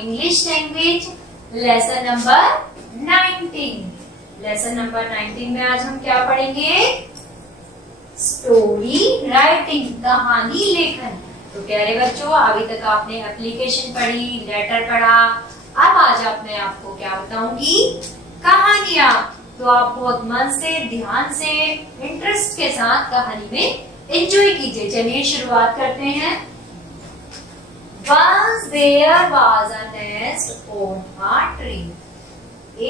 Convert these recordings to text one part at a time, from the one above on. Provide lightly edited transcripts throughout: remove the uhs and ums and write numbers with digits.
English language lesson number 19। Lesson number 19 में आज हम क्या पढ़ेंगे? स्टोरी राइटिंग, कहानी लेखन। तो प्यारे बच्चों, अभी तक आपने एप्लीकेशन पढ़ी, लेटर पढ़ा, अब आज मैं आपको क्या बताऊंगी? कहानियां। तो आप बहुत मन से, ध्यान से, इंटरेस्ट के साथ कहानी में एंजॉय कीजिए। चलिए शुरुआत करते हैं। Once there was a nest on a tree.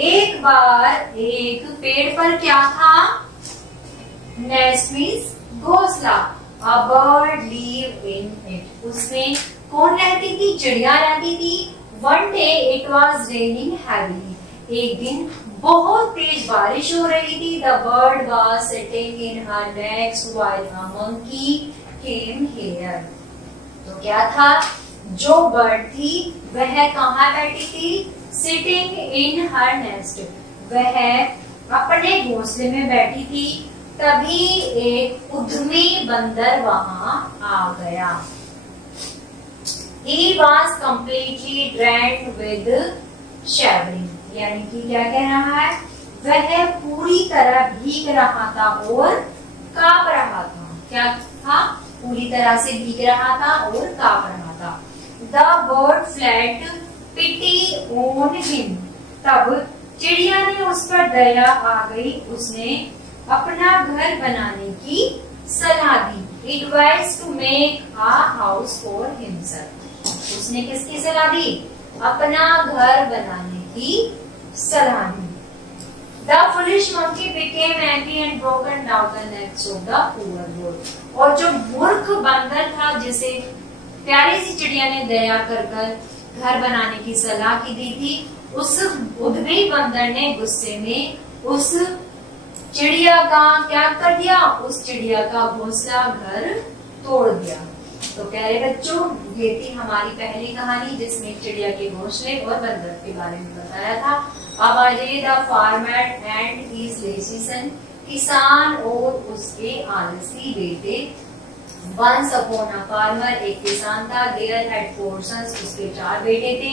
एक बार एक पेड़ पर क्या था? Nest means घोंसला। A bird lived in it. उसमें कौन रहती थी? चिड़िया रहती थी। One day it was raining heavily. एक दिन बहुत तेज बारिश हो रही थी। The bird was sitting in her nest while a monkey came here. तो क्या था? जो बर्ड थी वह कहाँ बैठी थी? Sitting in her nest. वह अपने घोंसले में बैठी थी। तभी एक उद्यमी बंदर वहां आ गया। He was completely drenched with shivering. यानी कि क्या कह रहा है? वह पूरी तरह भीग रहा था और कांप रहा था। क्या था? पूरी तरह से भीग रहा था और कांप रहा था। The bird fled pity on him. तब चिड़िया ने उस पर दया आ गई। उसने अपना घर बनाने की सलाह दी। Advised to make a house for himself. उसने किसकी सलाह दी? अपना घर बनाने की सलाह दी। The foolish monkey became angry and broken down the necks of the poor bird. और जो मूर्ख बंदर था, जिसे प्यारी सी चिड़िया ने दया कर घर बनाने की सलाह की दी थी, उस उद्यमी बंदर ने गुस्से में उस चिड़िया का क्या कर दिया? उस चिड़िया का घोंसला, घर तोड़ दिया। तो प्यारे बच्चों, ये थी हमारी पहली कहानी जिसमें चिड़िया के घोंसले और बंदर के बारे में बताया था। अब आ जाइए the farmer and his lazy son. किसान और उसके आलसी बेटे। Once upon a farmer, एक किसान था। There had 4 sons, उसके 4 बेटे थे।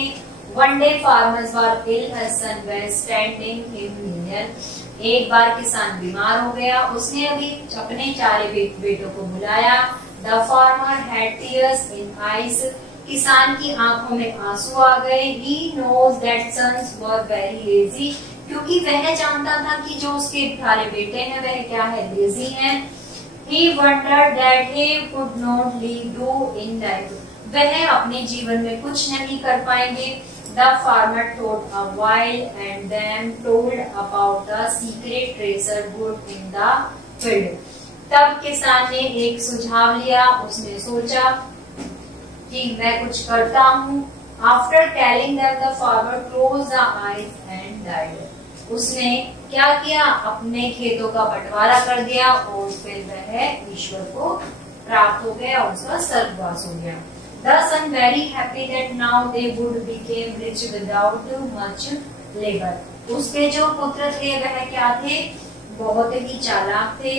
One day farmers were ill, his son was standing him near. एक बार किसान बीमार हो गया। उसने अभी अपने 4 बेटों को बुलाया। The farmer had tears in eyes. किसान की आंखों में आंसू आ गए। He knows that sons were very lazy. क्योंकि वह जानता था कि जो उसके सारे बेटे हैं वह क्या है? लेजी हैं। He wondered that he could not do in life. वह अपने जीवन में कुछ नहीं कर पाएंगे। The farmer thought a while and then told about the secret treasure hid in the field. तब किसान ने एक सुझाव लिया। उसने सोचा कि मैं कुछ करता हूँ। After telling them, the farmer closed the eyes and died. उसने क्या किया? अपने खेतों का बंटवारा कर दिया और फिर वह ईश्वर को प्राप्त हो गया, उसका स्वर्गवास हो गया। The son very happy that now they would become rich without much labor. उसके जो पुत्र थे वह क्या थे? बहुत ही चालाक थे।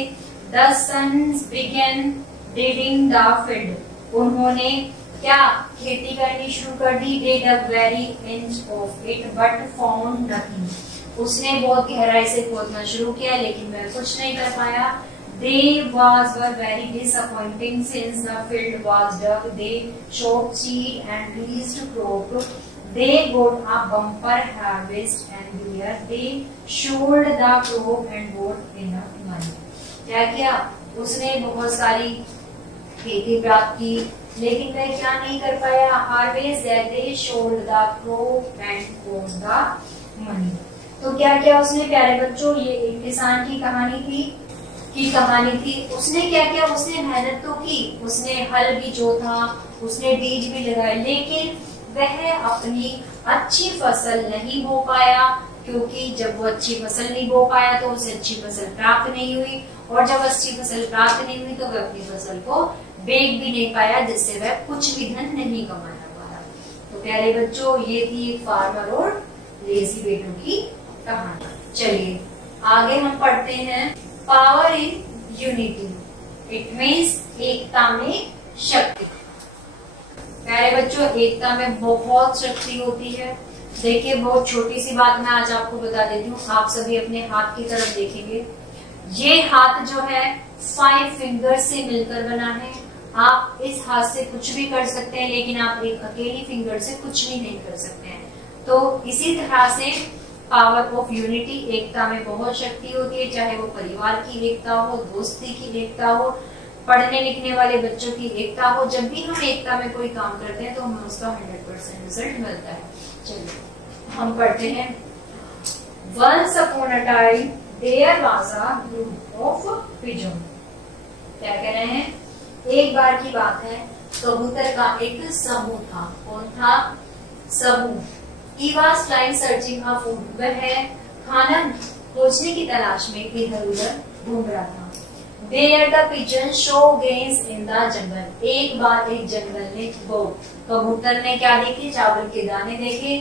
The sons began digging the field. उन्होंने क्या खेती करनी शुरू कर दी। Did a very inch of it but found nothing. उसने बहुत गहराई से खोदना शुरू किया लेकिन वह कुछ नहीं कर पाया। They were very disappointing since the field was dug. They sowed seed and raised crop. They got a bumper harvest and here they sold the crop and got enough money. क्या किया? उसने बहुत सारी खेती प्राप्त की लेकिन वह क्या नहीं कर पाया? Harvest that they sold the crop and got the money. तो क्या किया उसने? प्यारे बच्चों, ये एक किसान की कहानी थी। उसने क्या किया? उसने मेहनत तो की, उसने हल भी जोता, उसने बीज भी लगाए, लेकिन वह अपनी अच्छी फसल नहीं बो पाया। क्योंकि जब वो अच्छी फसल नहीं बो पाया तो उसे अच्छी फसल प्राप्त नहीं हुई, और जब अच्छी फसल प्राप्त नहीं हुई तो वह अपनी फसल को बेच भी नहीं पाया, जिससे वह कुछ भी धन नहीं कमाना पाया। तो प्यारे बच्चों, ये थी फार्मर और लेजी बेटों की कहानी। चलिए आगे हम पढ़ते हैं power in unity. It means एकता में शक्ति। प्यारे बच्चों, एकता में बहुत शक्ति होती है। देखिए, बहुत छोटी सी बात मैं आज आपको बता देती हूँ। आप सभी अपने हाथ की तरफ देखेंगे। ये हाथ जो है 5 फिंगर से मिलकर बना है। आप इस हाथ से कुछ भी कर सकते हैं, लेकिन आप एक अकेली फिंगर से कुछ भी नहीं कर सकते हैं। तो इसी तरह से पावर ऑफ यूनिटी, एकता में बहुत शक्ति होती है। चाहे वो परिवार की एकता हो, दोस्ती की एकता हो, पढ़ने लिखने वाले बच्चों की एकता हो, जब भी हम एकता में कोई काम करते हैं तो हमें उसका 100% रिजल्ट मिलता है। चलिए हम पढ़ते हैं। Once upon a time there was a group of pigeon। क्या कह रहे हैं? एक बार की बात है, कबूतर का एक समूह था। कौन था? समूह। He was flying searching for food। वह खाना खोजने की तलाश में इधर उधर घूम रहा था। There the pigeon show grains in the jungle। एक बार एक जंगल में वो कबूतर ने क्या देखे? चावल के दाने देखे।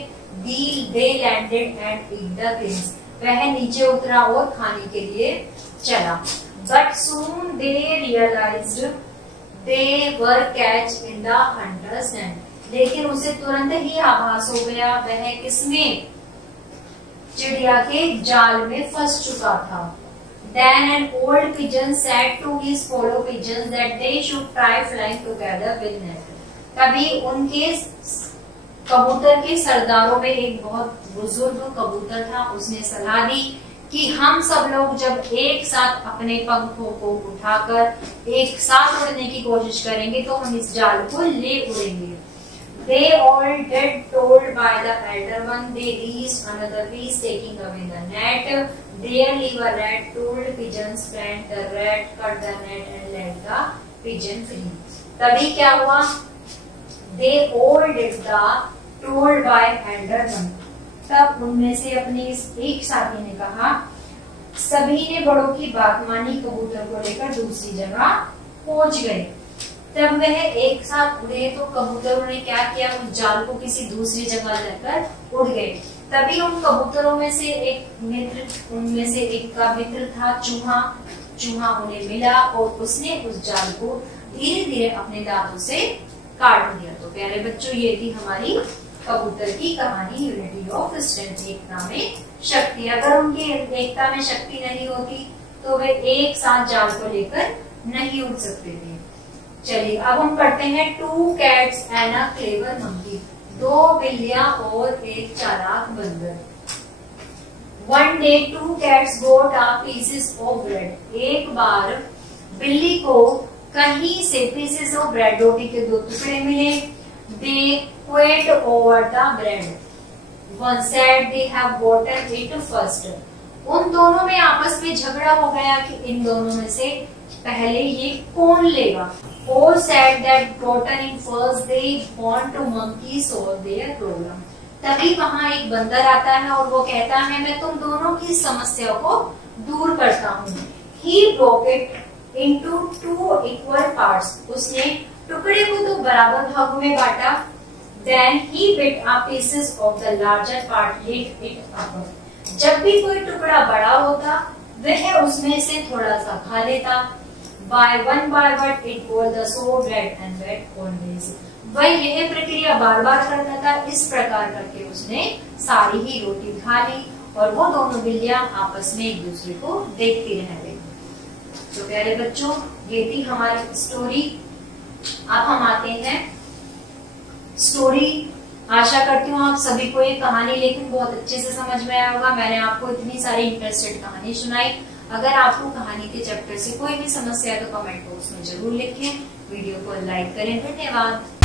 They landed and eat the grains। वह नीचे उतरा और खाने के लिए चला। But soon they realized they were catch in the hunter's net। लेकिन उसे तुरंत ही आभास हो गया वह किसमें? चिड़िया के जाल में फंस चुका था। Then an old pigeon said to his fellow pigeons that they should try flying together with net। तभी उनके कबूतर के सरदारों में एक बहुत बुजुर्ग कबूतर था। उसने सलाह दी कि हम सब लोग जब एक साथ अपने पंखों को उठाकर एक साथ उड़ने की कोशिश करेंगे तो हम इस जाल को ले उड़ेंगे। They all did told by the elder one। They reached another piece taking away the net। There live a rat told pigeon's friend। The rat cut the net and let the pigeon free। तभी क्या हुआ? They all did the told by elder one। तब उनमें से अपने इस एक साथी ने कहा, सभी ने बड़ों की बात मानी, कबूतर को लेकर दूसरी जगह पहुंच गए। जब वह एक साथ उड़े तो कबूतरों ने क्या किया? उस जाल को किसी दूसरी जगह लेकर उड़ गए। तभी उन कबूतरों में से एक मित्र, उनमें से एक का मित्र था चूहा। चूहा उन्हें मिला और उसने उस जाल को धीरे धीरे अपने दांतों से काट दिया। तो प्यारे बच्चों, ये थी हमारी कबूतर की कहानी, यूनिटी ऑफ स्ट्रेंथ, एकता में शक्ति। अगर उनकी एकता में शक्ति नहीं होती तो वे एक साथ जाल को लेकर नहीं उड़ सकते थे। चलिए अब हम पढ़ते हैं two cats and a clever monkey. 2 बिल्लियां और एक चालाक बंदर। One day two cats got a pieces of bread। एक बार बिल्ली को कहीं से पीसेस ऑफ ब्रेड, रोटी के 2 टुकड़े मिले। They quaked over the bread। One said they have gotten it first। उन दोनों में आपस में झगड़ा हो गया कि इन दोनों में से पहले ये कौन लेगा। All said that gotten in first they want to monkey solve their problem। तभी वहां एक बंदर आता है और वो कहता है, मैं तुम दोनों की समस्या को दूर करता हूँ। He broke it into 2 equal parts। उसने टुकड़े को 2 बराबर भागों में बांटा। Then he bit a pieces of the larger part, lit it up। जब भी कोई टुकड़ा बड़ा होता वह उसमें से थोड़ा सा खा लेता। By one it was the so bread and bread always। वह यह प्रक्रिया बार बार करता था। इस प्रकार करके उसने सारी ही रोटी खा ली और वो दोनों बिल्लियां आपस में एक दूसरे को देखती रह गई। तो प्यारे बच्चों, ये थी हमारी स्टोरी। अब हम आते हैं स्टोरी। आशा करती हूँ आप सभी को ये कहानी लेकिन बहुत अच्छे से समझ में आया होगा। मैंने आपको इतनी सारी इंटरेस्टेड कहानी सुनाई। अगर आपको कहानी के चैप्टर से कोई भी समस्या है तो कमेंट बॉक्स में जरूर लिखें। वीडियो को लाइक करें। धन्यवाद।